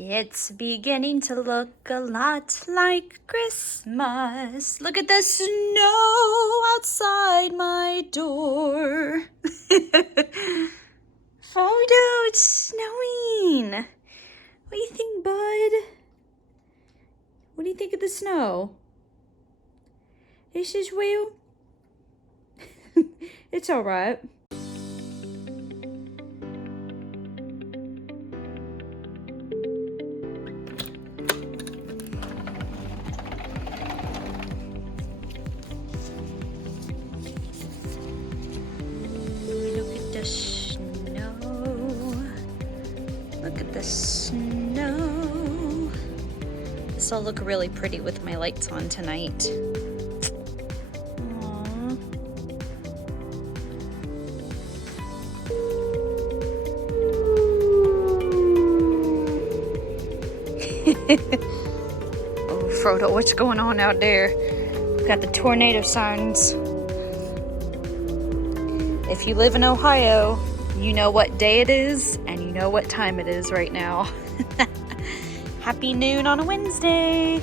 It's beginning to look a lot like Christmas. Look at the snow outside my door. Photo, it's snowing. What do you think, bud? What do you think of the snow? This is real? It's all right. Look at the snow. This will look really pretty with my lights on tonight. Aww. Oh, Frodo, what's going on out there? Got the tornado signs. If you live in Ohio, you know what day it is, and you know what time it is right now. Happy noon on a Wednesday.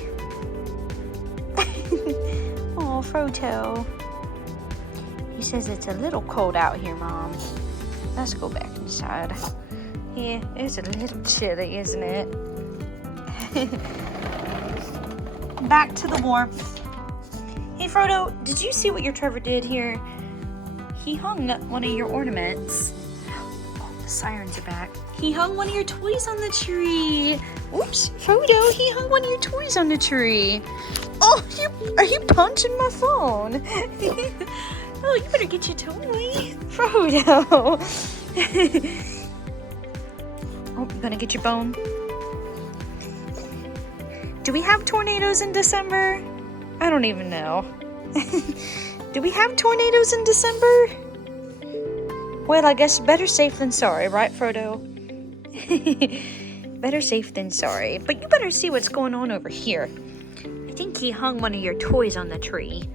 Oh, Frodo. He says it's a little cold out here, Mom. Let's go back inside. Yeah, it's a little chilly, isn't it? Back to the warmth. Hey, Frodo, did you see what your Trevor did here? He hung one of your ornaments. Oh, the sirens are back. He hung one of your toys on the tree. Oops, Frodo, he hung one of your toys on the tree. Oh, are you punching my phone? Oh, you better get your toy. Frodo. Oh, you gonna get your bone? Do we have tornadoes in December? I don't even know. Do we have tornadoes in December? Well, I guess better safe than sorry, right, Frodo? Better safe than sorry. But you better see what's going on over here. I think he hung one of your toys on the tree.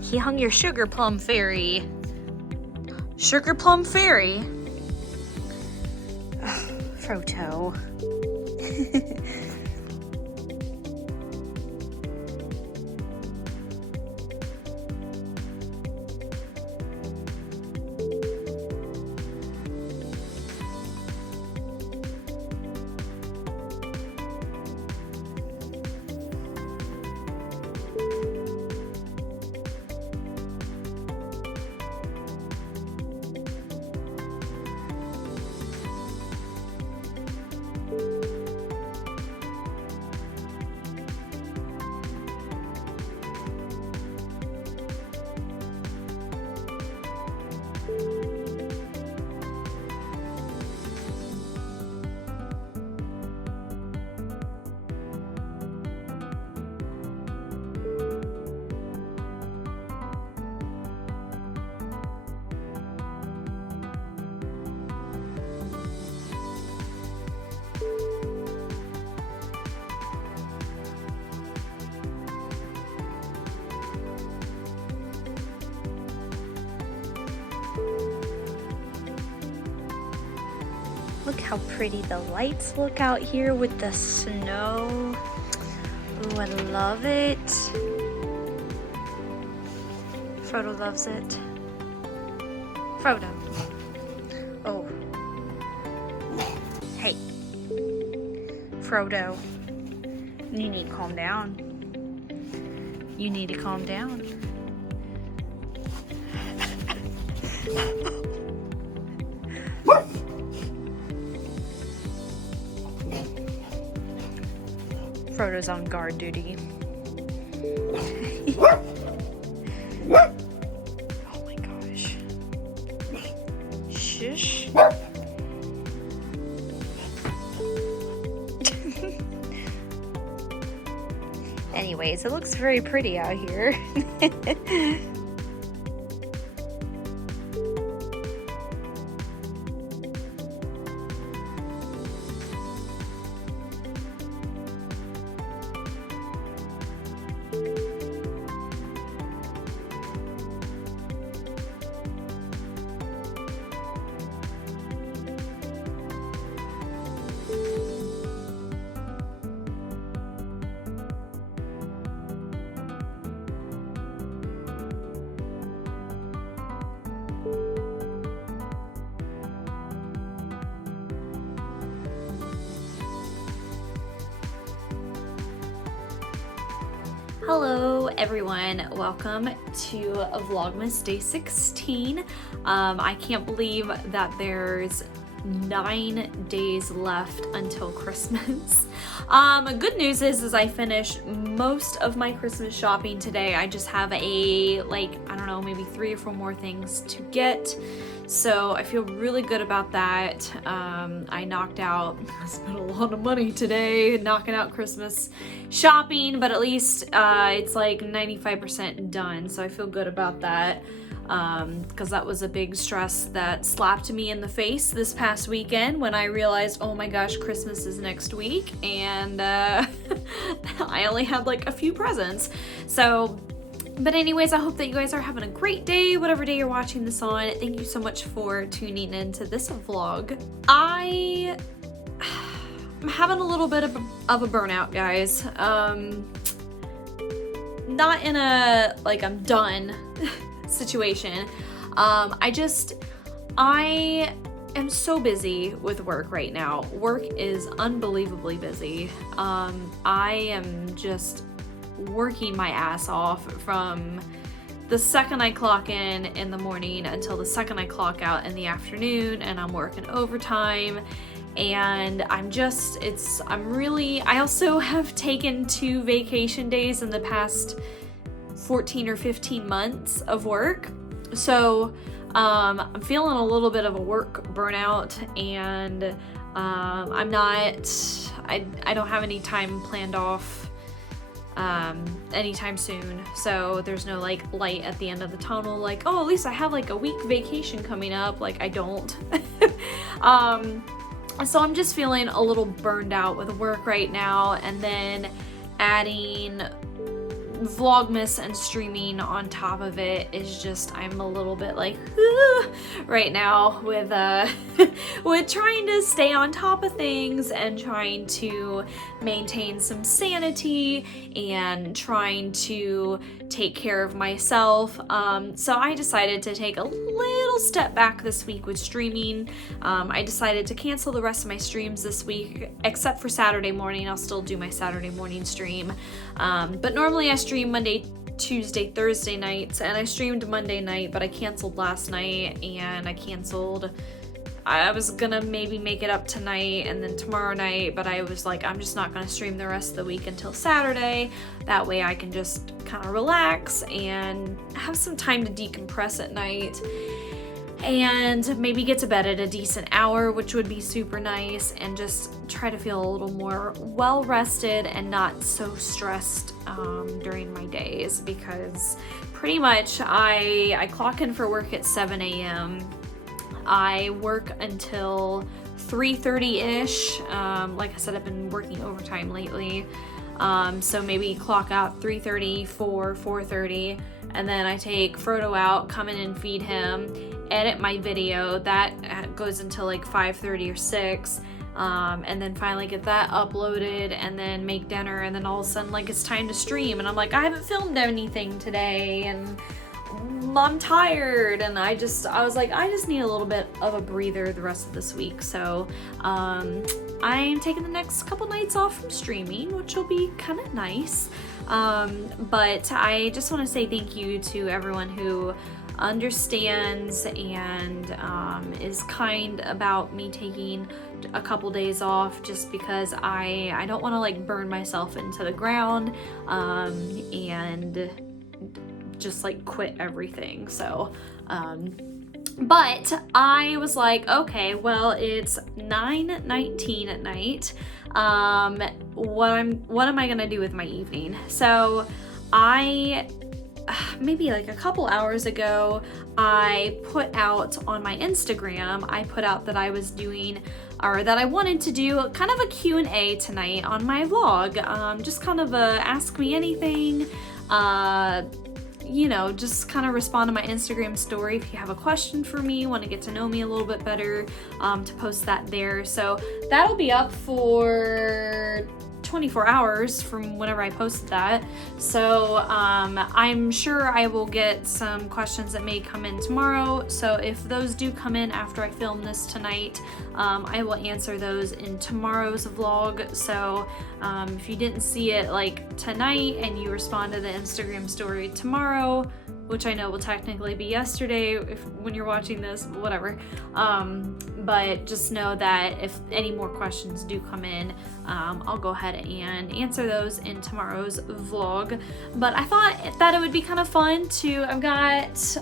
He hung your sugar plum fairy. Sugar plum fairy? Oh, Frodo. Look how pretty the lights look out here with the snow. Ooh, I love it. Frodo loves it. Frodo. Oh. Hey. Frodo. You need to calm down. You need to calm down. Frodo's on guard duty. Oh my gosh. Shush. Anyways, it looks very pretty out here. Hello everyone, welcome to Vlogmas Day 16. I can't believe that there's 9 days left until Christmas. Good news is I finished most of my Christmas shopping today. I just have I don't know, maybe 3 or 4 more things to get. So I feel really good about that. I spent a lot of money today knocking out Christmas shopping, but at least it's like 95% done. So I feel good about that. Because that was a big stress that slapped me in the face this past weekend when I realized, oh my gosh, Christmas is next week, and I only had like a few presents. So, but anyways, I hope that you guys are having a great day, whatever day you're watching this on. Thank you so much for tuning into this vlog. I'm having a little bit of a burnout, guys. Not in a, like, I'm done situation. I am so busy with work right now. Work is unbelievably busy. I am just working my ass off from the second I clock in the morning until the second I clock out in the afternoon, and I'm working overtime. And I also have taken 2 vacation days in the past 14 or 15 months of work. So I'm feeling a little bit of a work burnout, and I don't have any time planned off anytime soon. So there's no like light at the end of the tunnel, like, oh, at least I have like a week vacation coming up. Like, I don't. So I'm just feeling a little burned out with work right now, and then adding Vlogmas and streaming on top of it is just, I'm a little bit like right now with with trying to stay on top of things and trying to maintain some sanity and trying to take care of myself. So I decided to take a little step back this week with streaming. I decided to cancel the rest of my streams this week, except for Saturday morning. I'll still do my Saturday morning stream. But normally I stream Monday, Tuesday, Thursday nights, and I streamed Monday night, but I canceled last night, and I was gonna maybe make it up tonight and then tomorrow night, but I was like, I'm just not gonna stream the rest of the week until Saturday. That way I can just kind of relax and have some time to decompress at night and maybe get to bed at a decent hour, which would be super nice, and just try to feel a little more well rested and not so stressed during my days, because pretty much I clock in for work at 7 a.m. I work until 3:30-ish. Like I said, I've been working overtime lately. So maybe clock out 3:30, 4:30, and then I take Frodo out, come in and feed him, edit my video. That goes until like 5:30 or 6. And then finally get that uploaded and then make dinner, and then all of a sudden like it's time to stream, and I'm like, I haven't filmed anything today and I'm tired, and I was like, I just need a little bit of a breather the rest of this week. So I'm taking the next couple nights off from streaming, which will be kind of nice. But I just want to say thank you to everyone who understands and is kind about me taking a couple days off, just because I don't want to like burn myself into the ground and just like quit everything. So but I was like, okay, well, it's 9:19 at night. What am I gonna do with my evening? So maybe like a couple hours ago, I put out on my Instagram, that I was doing, or that I wanted to do kind of a Q&A tonight on my vlog. Just kind of a ask me anything, just kind of respond to my Instagram story if you have a question for me, want to get to know me a little bit better, to post that there. So that'll be up for 24 hours from whenever I posted that. So I'm sure I will get some questions that may come in tomorrow. So if those do come in after I film this tonight, I will answer those in tomorrow's vlog. So if you didn't see it like tonight and you respond to the Instagram story tomorrow, which I know will technically be yesterday when you're watching this, whatever. But just know that if any more questions do come in, I'll go ahead and answer those in tomorrow's vlog. But I thought that it would be kind of fun to, I've got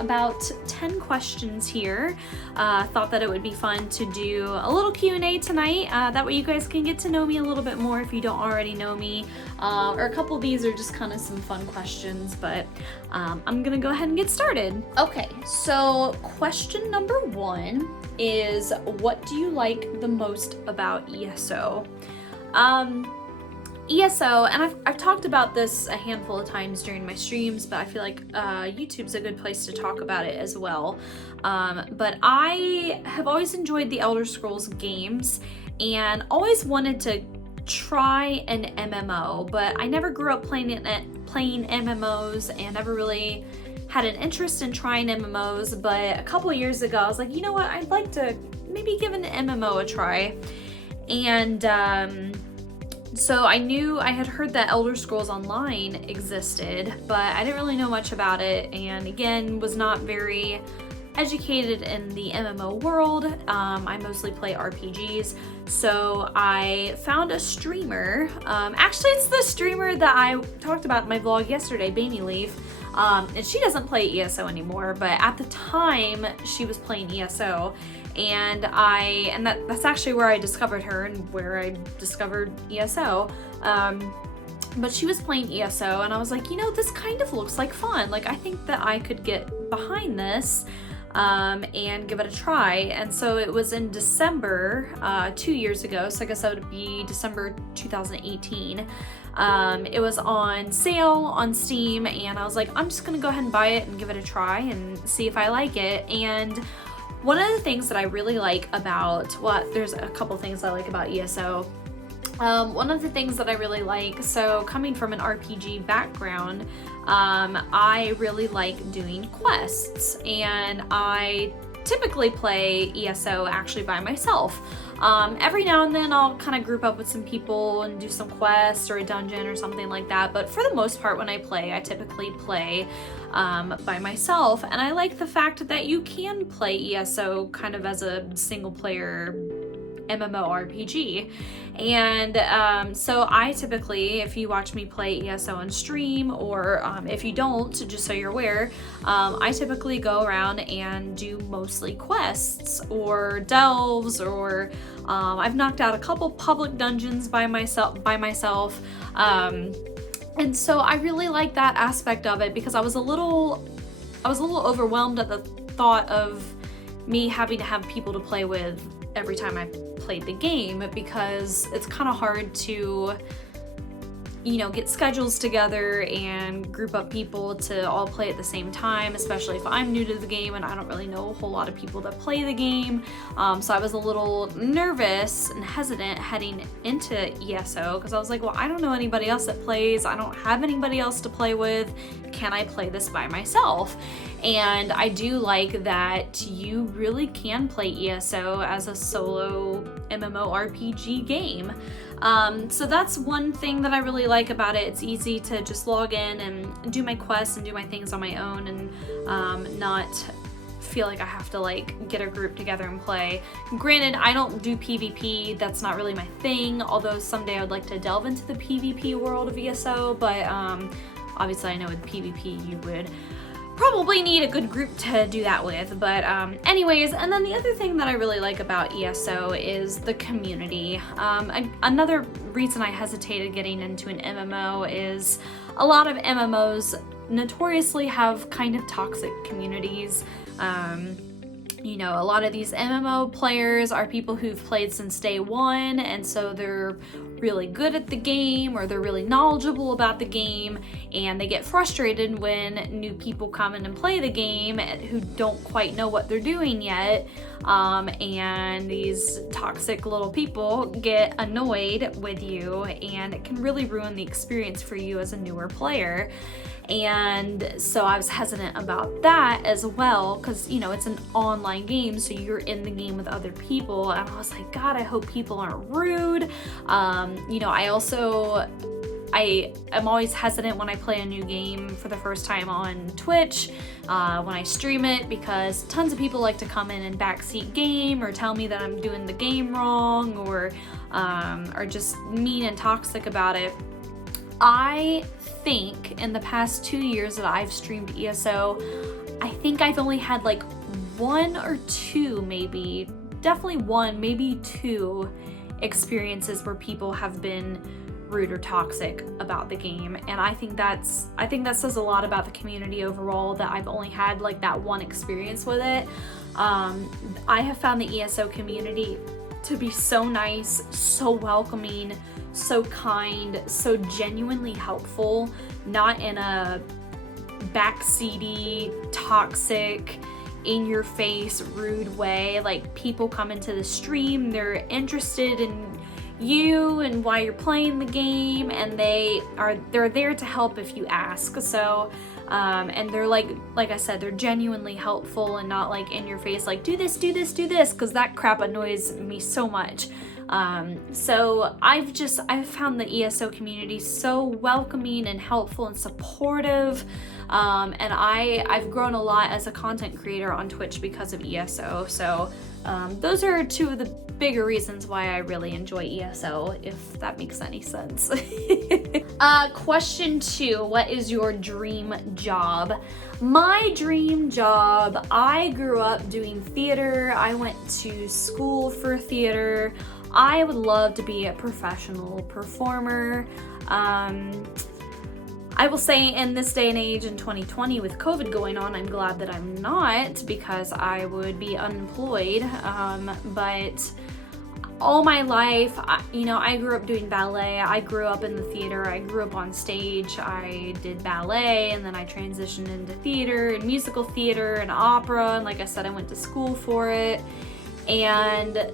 about 10 questions here. Thought that it would be fun to do a little Q&A tonight. That way you guys can get to know me a little bit more if you don't already know me. Or a couple of these are just kind of some fun questions, but I'm gonna go ahead and get started. Okay, so question number 1 is, what do you like the most about ESO? ESO, and I've talked about this a handful of times during my streams, but I feel like YouTube's a good place to talk about it as well. But I have always enjoyed the Elder Scrolls games and always wanted to try an MMO, but I never grew up playing MMOs and never really had an interest in trying MMOs. But a couple of years ago, I was like, you know what, I'd like to maybe give an MMO a try. And so I knew, I had heard that Elder Scrolls Online existed, but I didn't really know much about it, and again, was not very educated in the MMO world. I mostly play RPGs, so I found a streamer. Actually, it's the streamer that I talked about in my vlog yesterday, Baby Leaf. And she doesn't play ESO anymore, but at the time she was playing ESO, and that's actually where I discovered her and where I discovered ESO. But she was playing ESO, and I was like, you know, this kind of looks like fun. Like, I think that I could get behind this and give it a try. And so it was in December, 2 years ago, so I guess that would be December 2018. It was on sale on Steam, and I was like, I'm just gonna go ahead and buy it and give it a try and see if I like it. And one of the things that I really like about, well, there's a couple things I like about ESO. One of the things that I really like, so coming from an RPG background, I really like doing quests, and I typically play ESO actually by myself. Every now and then I'll kind of group up with some people and do some quests or a dungeon or something like that, but for the most part when I play, I typically play by myself. And I like the fact that you can play ESO kind of as a single player MMORPG. And so I typically, if you watch me play ESO on stream, or if you don't, just so you're aware, I typically go around and do mostly quests or delves, or I've knocked out a couple public dungeons by myself. And so I really like that aspect of it, because I was a little overwhelmed at the thought of me having to have people to play with every time I played the game, because it's kind of hard to, you know, get schedules together and group up people to all play at the same time, especially if I'm new to the game and I don't really know a whole lot of people that play the game. So I was a little nervous and hesitant heading into ESO, because I was like, well, I don't know anybody else that plays. I don't have anybody else to play with. Can I play this by myself? And I do like that you really can play ESO as a solo MMORPG game. So that's one thing that I really like about it. It's easy to just log in and do my quests and do my things on my own, and not feel like I have to like get a group together and play. Granted, I don't do PvP. That's not really my thing, although someday I would like to delve into the PvP world of ESO, but obviously I know with PvP you would probably need a good group to do that with. But anyways, and then the other thing that I really like about ESO is the community. Another reason I hesitated getting into an MMO is a lot of MMOs notoriously have kind of toxic communities. You know, a lot of these MMO players are people who've played since day one, and so they're really good at the game, or they're really knowledgeable about the game, and they get frustrated when new people come in and play the game who don't quite know what they're doing yet, and these toxic little people get annoyed with you, and it can really ruin the experience for you as a newer player. And so I was hesitant about that as well, because, you know, it's an online game, so you're in the game with other people, and I was like, God, I hope people aren't rude. You know, I am always hesitant when I play a new game for the first time on Twitch, when I stream it, because tons of people like to come in and backseat game, or tell me that I'm doing the game wrong, or are just mean and toxic about it. I think in the past 2 years that I've streamed ESO, I think I've only had like 1 or 2, maybe, definitely 1, maybe 2 experiences where people have been rude or toxic about the game. And I think that says a lot about the community overall, that I've only had like that 1 experience with it. I have found the ESO community to be so nice, so welcoming, so kind, so genuinely helpful, not in a backseaty, toxic, in your face, rude way. Like, people come into the stream, they're interested in you and why you're playing the game, and they're there to help if you ask. So and they're like I said, they're genuinely helpful and not like in your face, like do this, because that crap annoys me so much. So I've found the ESO community so welcoming and helpful and supportive, and I've grown a lot as a content creator on Twitch because of ESO. So those are 2 of the bigger reasons why I really enjoy ESO, if that makes any sense. Question 2, what is your dream job? My dream job, I grew up doing theater. I went to school for theater. I would love to be a professional performer. I will say, in this day and age in 2020 with COVID going on, I'm glad that I'm not, because I would be unemployed. But all my life, I grew up doing ballet. I grew up in the theater. I grew up on stage. I did ballet, and then I transitioned into theater and musical theater and opera. And like I said, I went to school for it. And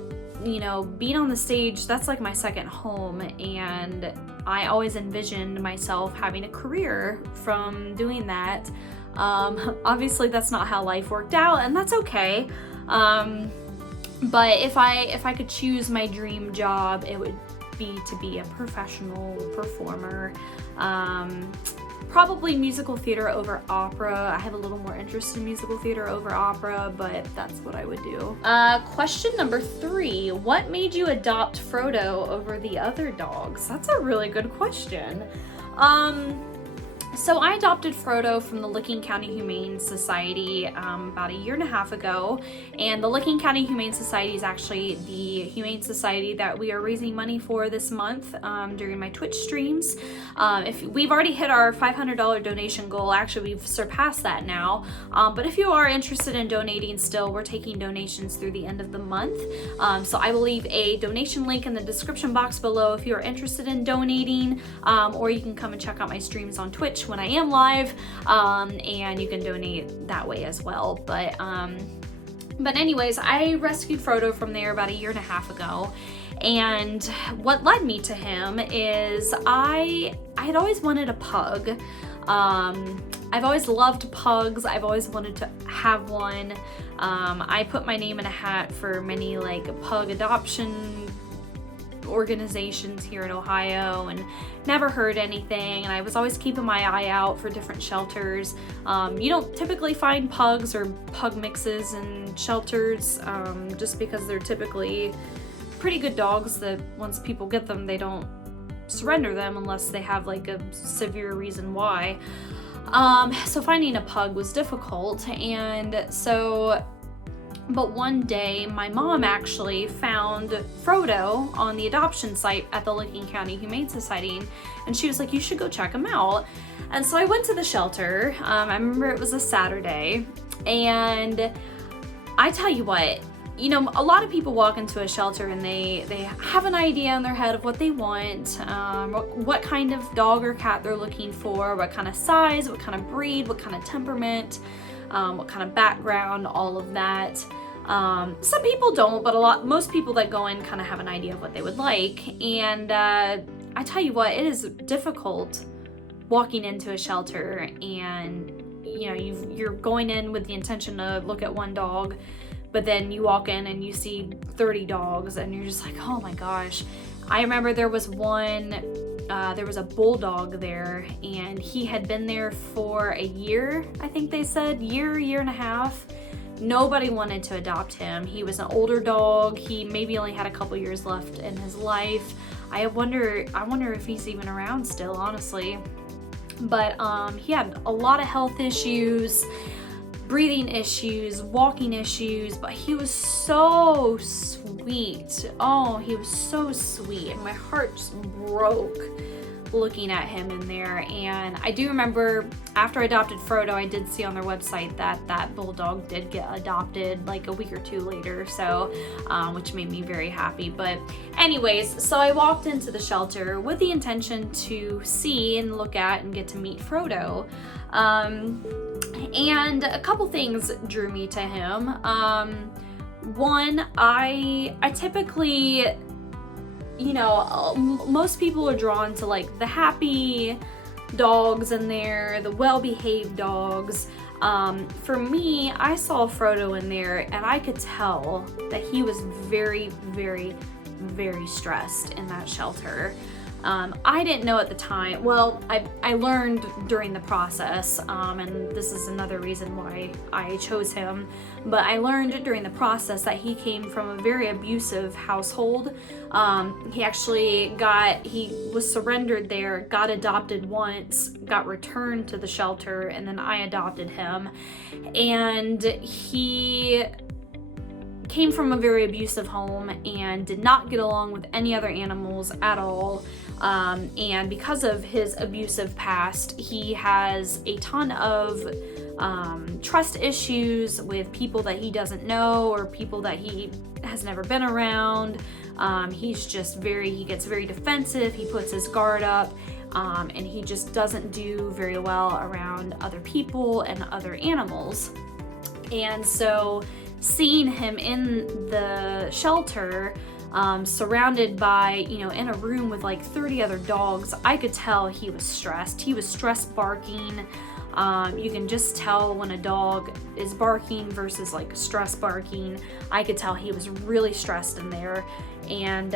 being on the stage, that's like my second home, and I always envisioned myself having a career from doing that. Obviously that's not how life worked out, and that's okay. But if I could choose my dream job, it would be to be a professional performer. Probably musical theater over opera. I have a little more interest in musical theater over opera, but that's what I would do. Question number 3, what made you adopt Frodo over the other dogs? That's a really good question. So I adopted Frodo from the Licking County Humane Society about 1.5 years ago, and the Licking County Humane Society is actually the humane society that we are raising money for this month during my Twitch streams. If we've already hit our $500 donation goal, actually we've surpassed that now, but if you are interested in donating still, we're taking donations through the end of the month. So I will leave a donation link in the description box below if you are interested in donating, or you can come and check out my streams on Twitch when I am live, and you can donate that way as well. But anyways, I rescued Frodo from there about 1.5 years ago, and what led me to him is I had always wanted a pug. I've always loved pugs. I've always wanted to have one. I put my name in a hat for many like pug adoption organizations here in Ohio and never heard anything, and I was always keeping my eye out for different shelters. You don't typically find pugs or pug mixes in shelters, just because they're typically pretty good dogs that once people get them, they don't surrender them unless they have like a severe reason why. So finding a pug was difficult, and so but one day my mom actually found Frodo on the adoption site at the Licking County Humane Society, and she was like, you should go check him out. And so I went to the shelter. I remember it was a Saturday, and I tell you what, you know, a lot of people walk into a shelter and they have an idea in their head of what they want, what kind of dog or cat they're looking for, what kind of size, what kind of breed, what kind of temperament, what kind of background, all of that. Some people don't, but most people that go in kind of have an idea of what they would like. And I tell you what, it is difficult walking into a shelter and, you know, you're going in with the intention to look at one dog, but then you walk in and you see 30 dogs and you're just like, oh my gosh. I remember there was a bulldog there, and he had been there for a year, I think they said, year and a half. Nobody wanted to adopt him. He was an older dog. He maybe only had a couple years left in his life. I wonder if he's even around still, honestly. But he had a lot of health issues, breathing issues, walking issues, but he was so sweet. Oh, he was so sweet, and my heart just broke looking at him in there. And I do remember after I adopted Frodo, I did see on their website that bulldog did get adopted like a week or two later, so which made me very happy. But anyways, so I walked into the shelter with the intention to see and look at and get to meet Frodo. And a couple things drew me to him. One, I typically, you know, most people are drawn to like the happy dogs in there, the well-behaved dogs. For me, I saw Frodo in there and I could tell that he was very, very, very stressed in that shelter. I didn't know at the time. Well, I learned during the process, and this is another reason why I chose him, but I learned during the process that he came from a very abusive household. He was surrendered there, got adopted once, got returned to the shelter, and then I adopted him. And he came from a very abusive home and did not get along with any other animals at all. And because of his abusive past, he has a ton of trust issues with people that he doesn't know or people that he has never been around. He gets very defensive, he puts his guard up, and he just doesn't do very well around other people and other animals. And so seeing him in the shelter, surrounded by, you know, in a room with like 30 other dogs, I could tell he was stressed. He was stress barking. You can just tell when a dog is barking versus like stress barking. I could tell he was really stressed in there. And,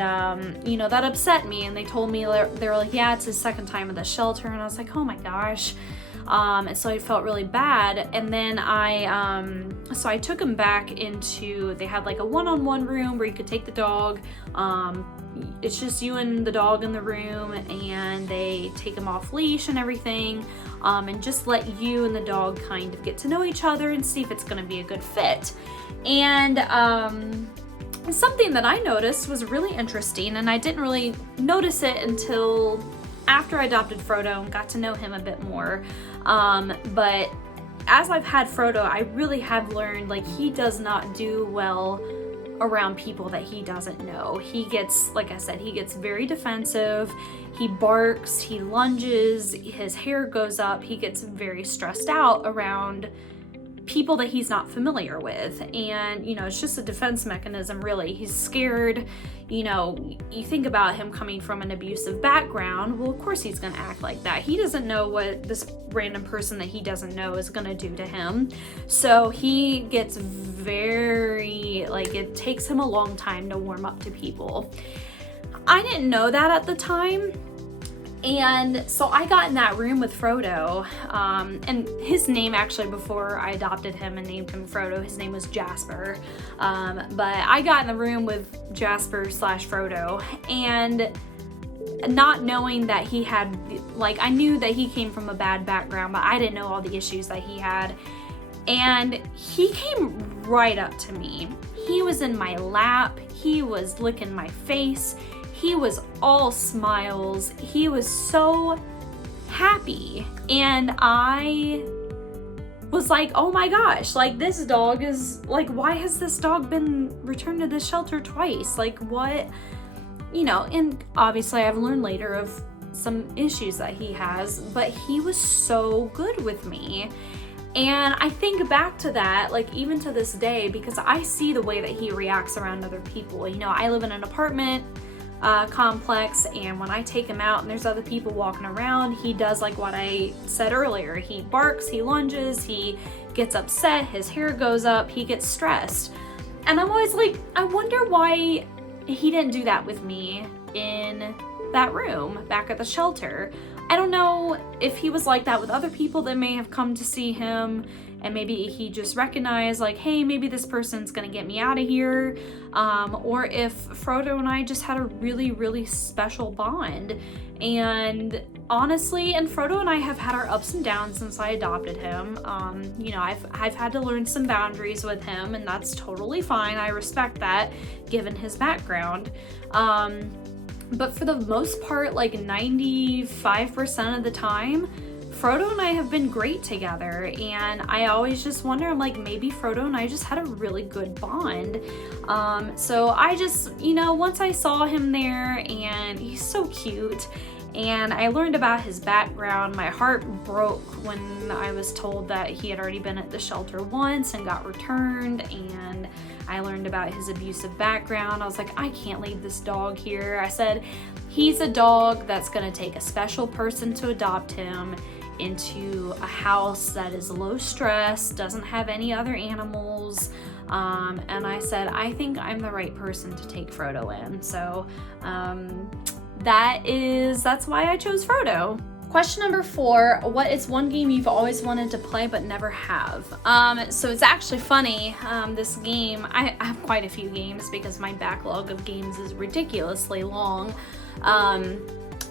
you know, that upset me. And they told me, they were like, yeah, it's his second time at the shelter. And I was like, oh my gosh. And so I felt really bad. And then so I took him back into, they had like a one-on-one room where you could take the dog. It's just you and the dog in the room, and they take him off leash and everything, and just let you and the dog kind of get to know each other and see if it's going to be a good fit. And something that I noticed was really interesting, and I didn't really notice it until after I adopted Frodo and got to know him a bit more. But as I've had Frodo, I really have learned, like, he does not do well around people that he doesn't know. He gets, like I said, he gets very defensive. He barks, he lunges, his hair goes up. He gets very stressed out around people that he's not familiar with. And, you know, it's just a defense mechanism, really. He's scared. You know, you think about him coming from an abusive background. Well, of course he's going to act like that. He doesn't know what this random person that he doesn't know is going to do to him. So he gets very, like, it takes him a long time to warm up to people. I didn't know that at the time. And so I got in that room with Frodo, and his name, actually, before I adopted him and named him Frodo, his name was Jasper. But I got in the room with Jasper/Frodo, and not knowing that he had, like, I knew that he came from a bad background, but I didn't know all the issues that he had. And he came right up to me. He was in my lap. He was licking my face. He was all smiles. He was so happy. And I was like, oh my gosh, like this dog is like, why has this dog been returned to this shelter twice? Like what, you know, and obviously I've learned later of some issues that he has, but he was so good with me. And I think back to that, like even to this day, because I see the way that he reacts around other people. You know, I live in an apartment complex, and when I take him out and there's other people walking around, he does like what I said earlier. He barks, he lunges, he gets upset, his hair goes up, he gets stressed. And I'm always like, I wonder why he didn't do that with me in that room back at the shelter. I don't know if he was like that with other people that may have come to see him, and maybe he just recognized like, hey, maybe this person's gonna get me out of here, or if Frodo and I just had a really, really special bond. And honestly, and Frodo and I have had our ups and downs since I adopted him. You know, I've had to learn some boundaries with him, and that's totally fine. I respect that given his background. But for the most part, like 95% of the time, Frodo and I have been great together. And I always just wonder, I'm like, maybe Frodo and I just had a really good bond. So I just, you know, once I saw him there, and he's so cute, and I learned about his background, my heart broke when I was told that he had already been at the shelter once and got returned, and I learned about his abusive background. I was like, I can't leave this dog here. I said, he's a dog that's gonna take a special person to adopt him into a house that is low stress, doesn't have any other animals. And I said, I think I'm the right person to take Frodo in. So that's why I chose Frodo. Question number 4, what is one game you've always wanted to play but never have? So it's actually funny, this game, I have quite a few games because my backlog of games is ridiculously long.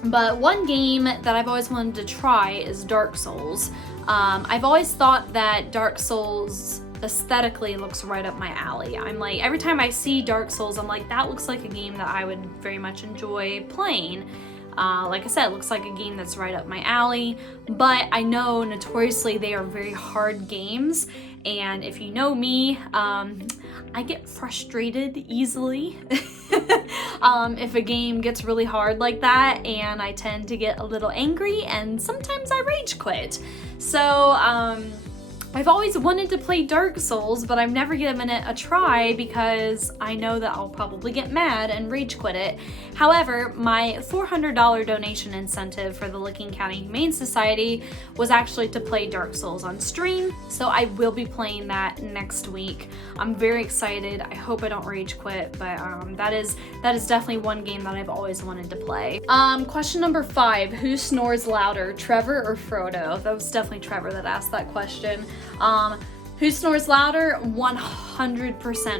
But one game that I've always wanted to try is Dark Souls. I've always thought that Dark Souls aesthetically looks right up my alley. I'm like, every time I see Dark Souls, I'm like, that looks like a game that I would very much enjoy playing. Like I said, it looks like a game that's right up my alley, but I know notoriously they are very hard games, and if you know me, I get frustrated easily if a game gets really hard like that, and I tend to get a little angry, and sometimes I rage quit. So I've always wanted to play Dark Souls, but I've never given it a try because I know that I'll probably get mad and rage quit it. However, my $400 donation incentive for the Licking County Humane Society was actually to play Dark Souls on stream, so I will be playing that next week. I'm very excited. I hope I don't rage quit, but that is definitely one game that I've always wanted to play. Question number 5, who snores louder, Trevor or Frodo? That was definitely Trevor that asked that question. Who snores louder? 100%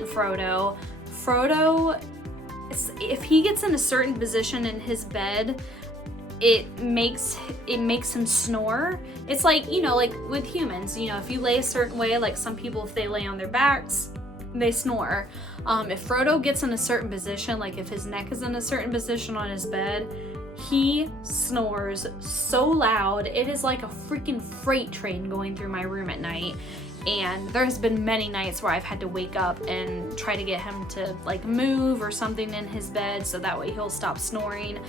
Frodo. Frodo, if he gets in a certain position in his bed, it makes him snore. It's like, you know, like with humans, you know, if you lay a certain way, like some people, if they lay on their backs, they snore. If Frodo gets in a certain position, like if his neck is in a certain position on his bed, he snores so loud. It is like a freaking freight train going through my room at night. And there's been many nights where I've had to wake up and try to get him to like move or something in his bed so that way he'll stop snoring.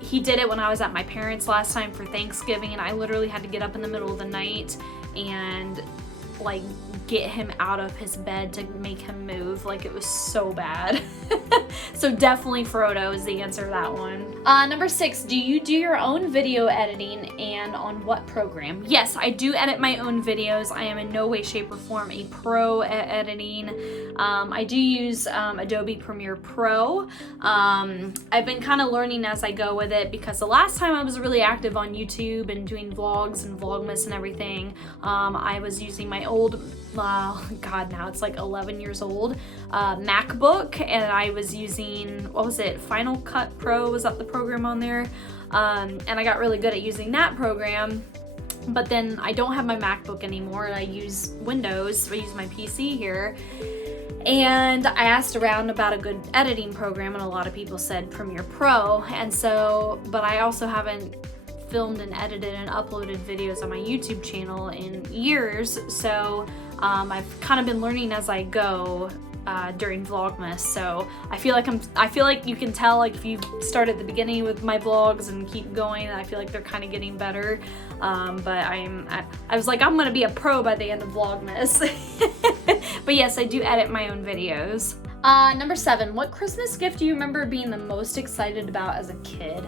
He did it when I was at my parents' last time for Thanksgiving, and I literally had to get up in the middle of the night and like get him out of his bed to make him move. Like, it was so bad. So definitely Frodo is the answer to that one. Number 6, do you do your own video editing, and on what program? Yes, I do edit my own videos. I am in no way, shape, or form a pro at editing. I do use Adobe Premiere Pro. I've been kind of learning as I go with it, because the last time I was really active on YouTube and doing vlogs and Vlogmas and everything, I was using my old, God, now it's like 11 years old, MacBook, and I was using, what was it, Final Cut Pro, was that the program on there? And I got really good at using that program, but then I don't have my MacBook anymore, and I use Windows, so I use my PC here. And I asked around about a good editing program, and a lot of people said Premiere Pro, and so, but I also haven't filmed and edited and uploaded videos on my YouTube channel in years, so I've kind of been learning as I go during Vlogmas. So I feel like you can tell, like, if you start at the beginning with my vlogs and keep going, I feel like they're kind of getting better. But I was like, I'm gonna be a pro by the end of Vlogmas. But yes, I do edit my own videos. Number 7, what Christmas gift do you remember being the most excited about as a kid?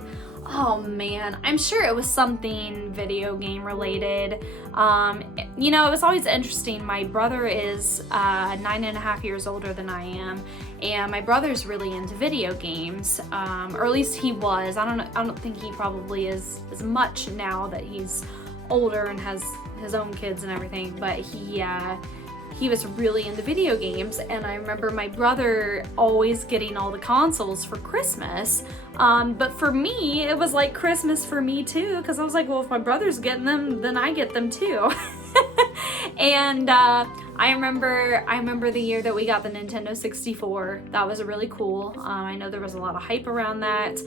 Oh man, I'm sure it was something video game related. You know, it was always interesting. My brother is 9.5 years older than I am, and my brother's really into video games, or at least he was. I don't think he probably is as much now that he's older and has his own kids and everything, but he was really into video games, and I remember my brother always getting all the consoles for Christmas. But for me, it was like Christmas for me too, because I was like, well, if my brother's getting them, then I get them too. And I remember the year that we got the Nintendo 64. That was really cool. I know there was a lot of hype around that.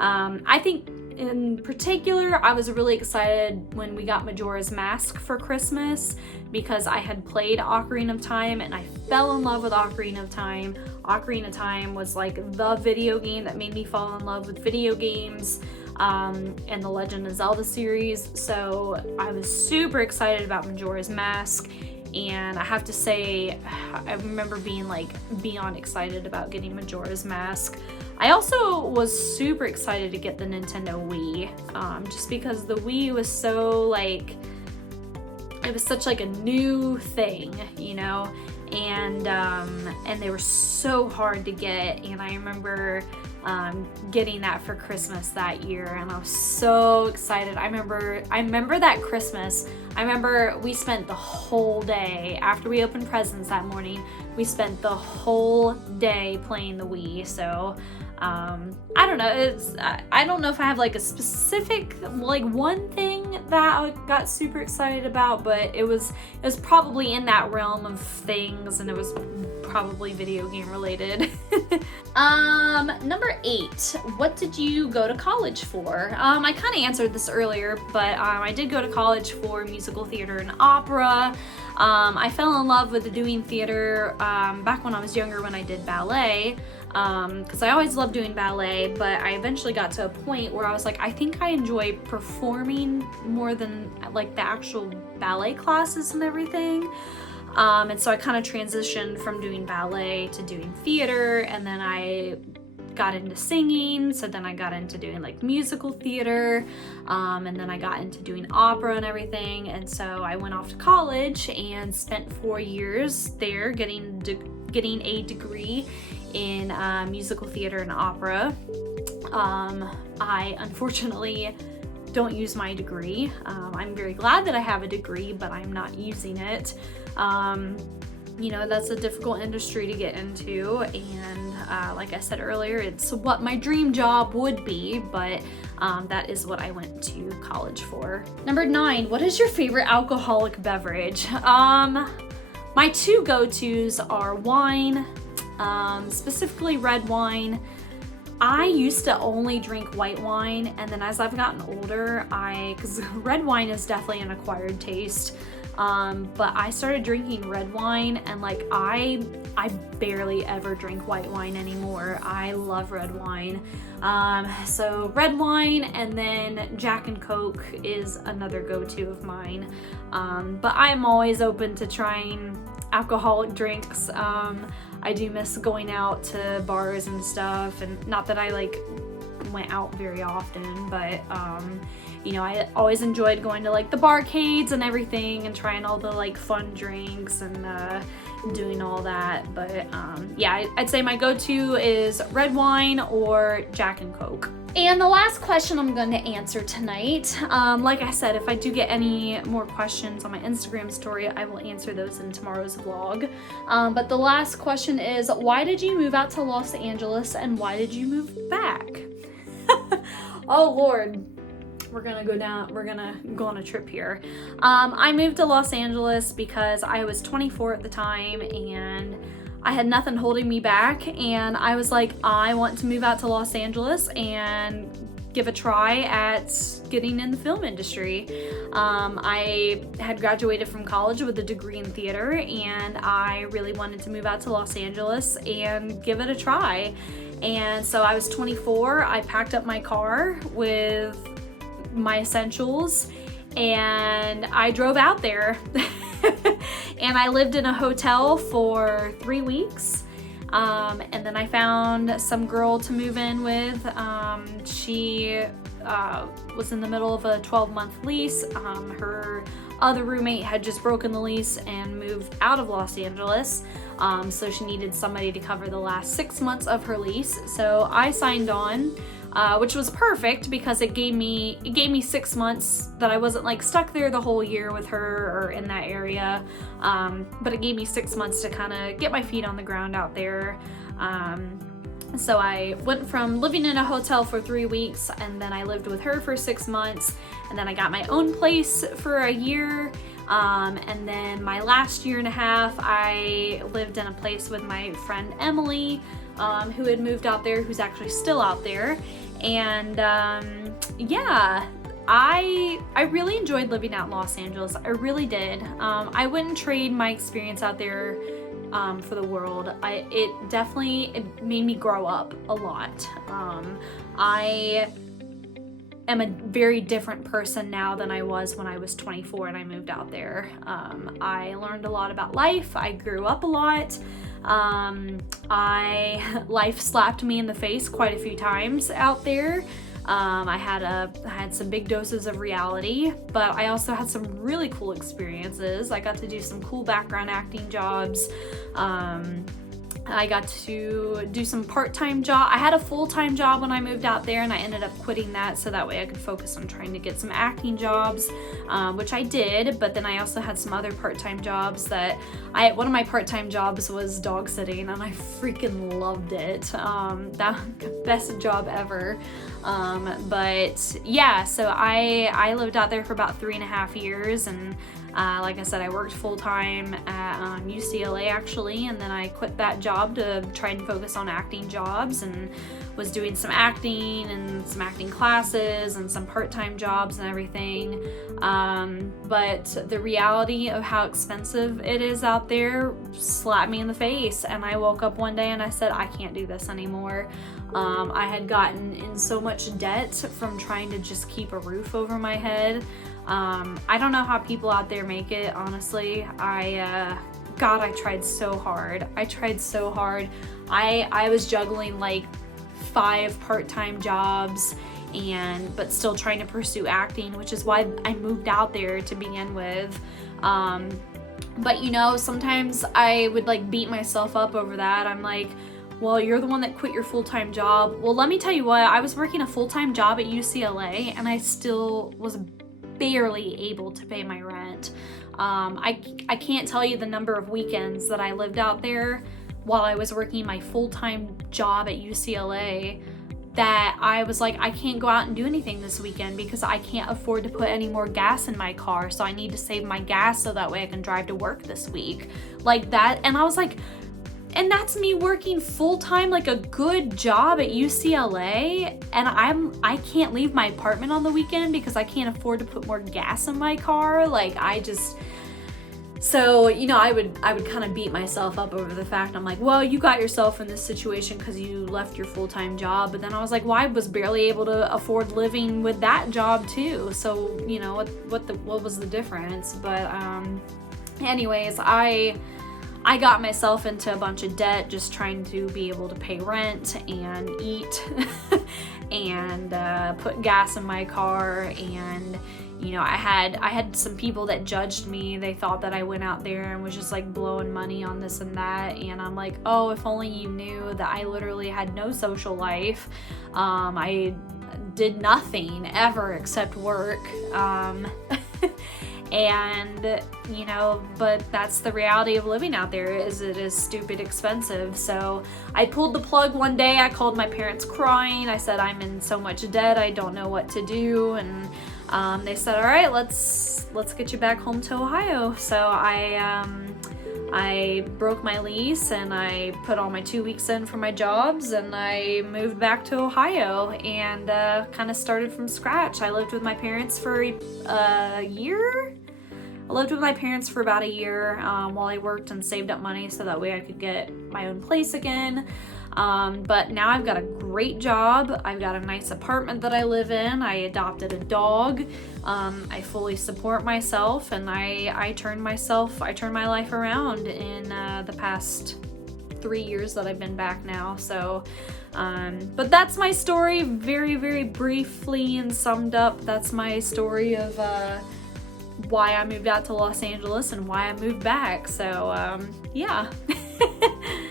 I think in particular, I was really excited when we got Majora's Mask for Christmas, because I had played Ocarina of Time and I fell in love with Ocarina of Time. Ocarina of Time was like the video game that made me fall in love with video games, and the Legend of Zelda series. So I was super excited about Majora's Mask, and I have to say, I remember being like beyond excited about getting Majora's Mask. I also was super excited to get the Nintendo Wii, just because the Wii was so like, it was such like a new thing, you know, and they were so hard to get, and I remember getting that for Christmas that year, and I was so excited. I remember that Christmas. I remember we spent the whole day after we opened presents that morning. We spent the whole day playing the Wii. So I don't know. I don't know if I have like a specific like one thing that I got super excited about, but it was probably in that realm of things, and it was probably video game related. Number 8, what did you go to college for? I kind of answered this earlier, but I did go to college for musical theater and opera. I fell in love with doing theater back when I was younger, when I did ballet, because I always loved doing ballet, but I eventually got to a point where I was like, I think I enjoy performing more than like the actual ballet classes and everything. And so I kind of transitioned from doing ballet to doing theater, and then I got into singing, so then I got into doing like musical theater, and then I got into doing opera and everything, and so I went off to college and spent 4 years there getting a degree in musical theater and opera. I unfortunately don't use my degree. I'm very glad that I have a degree, but I'm not using it. You know, that's a difficult industry to get into, and like I said earlier, it's what my dream job would be, but that is what I went to college for. Number 9, what is your favorite alcoholic beverage? My 2 go-tos are wine, specifically red wine. I used to only drink white wine, and then as I've gotten older, because red wine is definitely an acquired taste, but I started drinking red wine, and like I barely ever drink white wine anymore. I love red wine. So red wine, and then Jack and Coke is another go-to of mine. But I'm always open to trying alcoholic drinks. I do miss going out to bars and stuff, and not that I like went out very often, but you know, I always enjoyed going to like the barcades and everything and trying all the like fun drinks and doing all that. But yeah, I'd say my go-to is red wine or Jack and Coke. And the last question I'm going to answer tonight, like I said, if I do get any more questions on my Instagram story, I will answer those in tomorrow's vlog. But the last question is, why did you move out to Los Angeles, and why did you move back? Oh Lord, we're gonna go on a trip here. I moved to Los Angeles because I was 24 at the time, and I had nothing holding me back, and I was like, I want to move out to Los Angeles and give a try at getting in the film industry. I had graduated from college with a degree in theater, and I really wanted to move out to Los Angeles and give it a try. And so I was 24, I packed up my car with my essentials and I drove out there. And I lived in a hotel for 3 weeks. And then I found some girl to move in with. She was in the middle of a 12-month lease. Her other roommate had just broken the lease and moved out of Los Angeles. So she needed somebody to cover the last 6 months of her lease. So I signed on, which was perfect because it gave me 6 months that I wasn't like stuck there the whole year with her or in that area. But it gave me 6 months to kind of get my feet on the ground out there. So I went from living in a hotel for 3 weeks, and then I lived with her for 6 months, and then I got my own place for a year. And then my last year and a half, I lived in a place with my friend Emily, who had moved out there, who's actually still out there. And yeah, I really enjoyed living out in Los Angeles. I really did. I wouldn't trade my experience out there for the world. It made me grow up a lot. I am a very different person now than I was when I was 24 and I moved out there. I learned a lot about life. I grew up a lot. Life slapped me in the face quite a few times out there. I had some big doses of reality, but I also had some really cool experiences. I got to do some cool background acting jobs. I got to do some part-time job. I had a full-time job when I moved out there, and I ended up quitting that so that way I could focus on trying to get some acting jobs, which I did. But then I also had some other part-time jobs one of my part-time jobs was dog sitting, and I freaking loved it. That best job ever. But yeah, so I lived out there for about 3.5 years, and like I said, I worked full-time at UCLA actually, and then I quit that job to try and focus on acting jobs, and was doing some acting and some acting classes and some part-time jobs and everything. But the reality of how expensive it is out there slapped me in the face, and I woke up one day and I said, I can't do this anymore. I had gotten in so much debt from trying to just keep a roof over my head. I don't know how people out there make it, honestly. God, I tried so hard. I was juggling like 5 part-time jobs but still trying to pursue acting, which is why I moved out there to begin with. But you know, sometimes I would like beat myself up over that. I'm like, well, you're the one that quit your full-time job. Well, let me tell you what, I was working a full-time job at UCLA and I still was barely able to pay my rent. I can't tell you the number of weekends that I lived out there while I was working my full-time job at UCLA that I was like, I can't go out and do anything this weekend because I can't afford to put any more gas in my car, so I need to save my gas so that way I can drive to work this week. Like that, and I was like, and that's me working full-time, like a good job at UCLA, and I can't leave my apartment on the weekend because I can't afford to put more gas in my car. Like so, you know, I would kind of beat myself up over the fact. I'm like, well, you got yourself in this situation because you left your full-time job. But then I was like, well, I was barely able to afford living with that job too. So, you know, what was the difference? But anyways, I got myself into a bunch of debt just trying to be able to pay rent and eat and put gas in my car. And you know, I had some people that judged me. They thought that I went out there and was just like blowing money on this and that. And I'm like, oh, if only you knew that I literally had no social life. I did nothing ever except work. And you know, but that's the reality of living out there, is it is stupid expensive. So I pulled the plug one day. I called my parents crying. I said, I'm in so much debt, I don't know what to do. And they said, all right, let's get you back home to Ohio. So I I broke my lease and I put all my 2 weeks in for my jobs, and I moved back to Ohio and kind of started from scratch. I lived with my parents for a year. I lived with my parents for about a year while I worked and saved up money so that way I could get my own place again. But now I've got a great job. I've got a nice apartment that I live in. I adopted a dog. I fully support myself, and I turned my life around in the past 3 years that I've been back now. So, but that's my story, very, very briefly and summed up. That's my story of why I moved out to Los Angeles and why I moved back. So, yeah.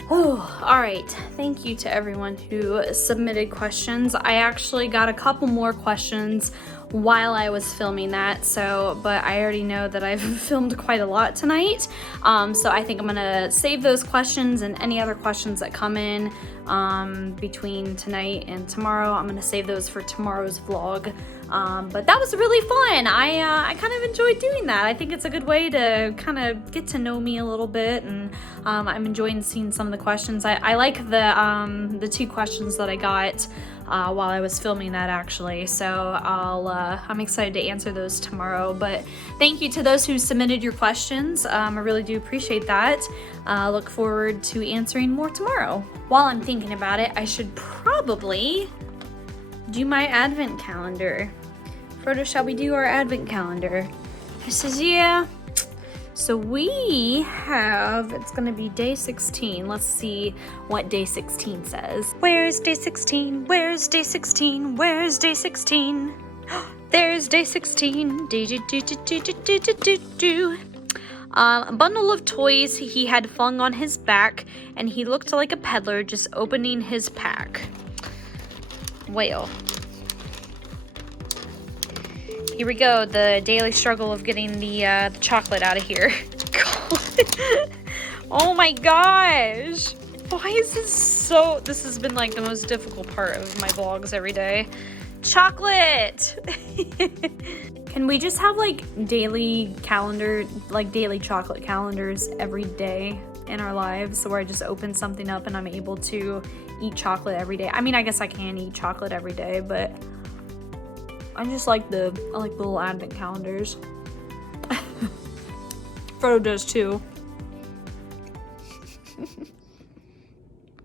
Oh, all right. Thank you to everyone who submitted questions. I actually got a couple more questions while I was filming that, but I already know that I've filmed quite a lot tonight. So I think I'm gonna save those questions and any other questions that come in between tonight and tomorrow. I'm gonna save those for tomorrow's vlog. But that was really fun. I kind of enjoyed doing that. I think it's a good way to kind of get to know me a little bit, and I'm enjoying seeing some of the questions. I like the 2 questions that I got while I was filming that, actually. So I'm excited to answer those tomorrow. But thank you to those who submitted your questions. I really do appreciate that. Look forward to answering more tomorrow. While I'm thinking about it, I should probably do my advent calendar. Frodo, shall we do our advent calendar? He says, yeah. So we have, it's gonna be day 16. Let's see what day 16 says. Where's day 16? Where's day 16? Where's day 16? There's day 16. A bundle of toys he had flung on his back, and he looked like a peddler just opening his pack. Well, here we go, the daily struggle of getting the chocolate out of here. Oh my gosh, why is this has been like the most difficult part of my vlogs every day. Chocolate! Can we just have like daily chocolate calendars every day in our lives, so where I just open something up and I'm able to eat chocolate every day? I mean, I guess I can eat chocolate every day, but I like the little advent calendars. Frodo does too.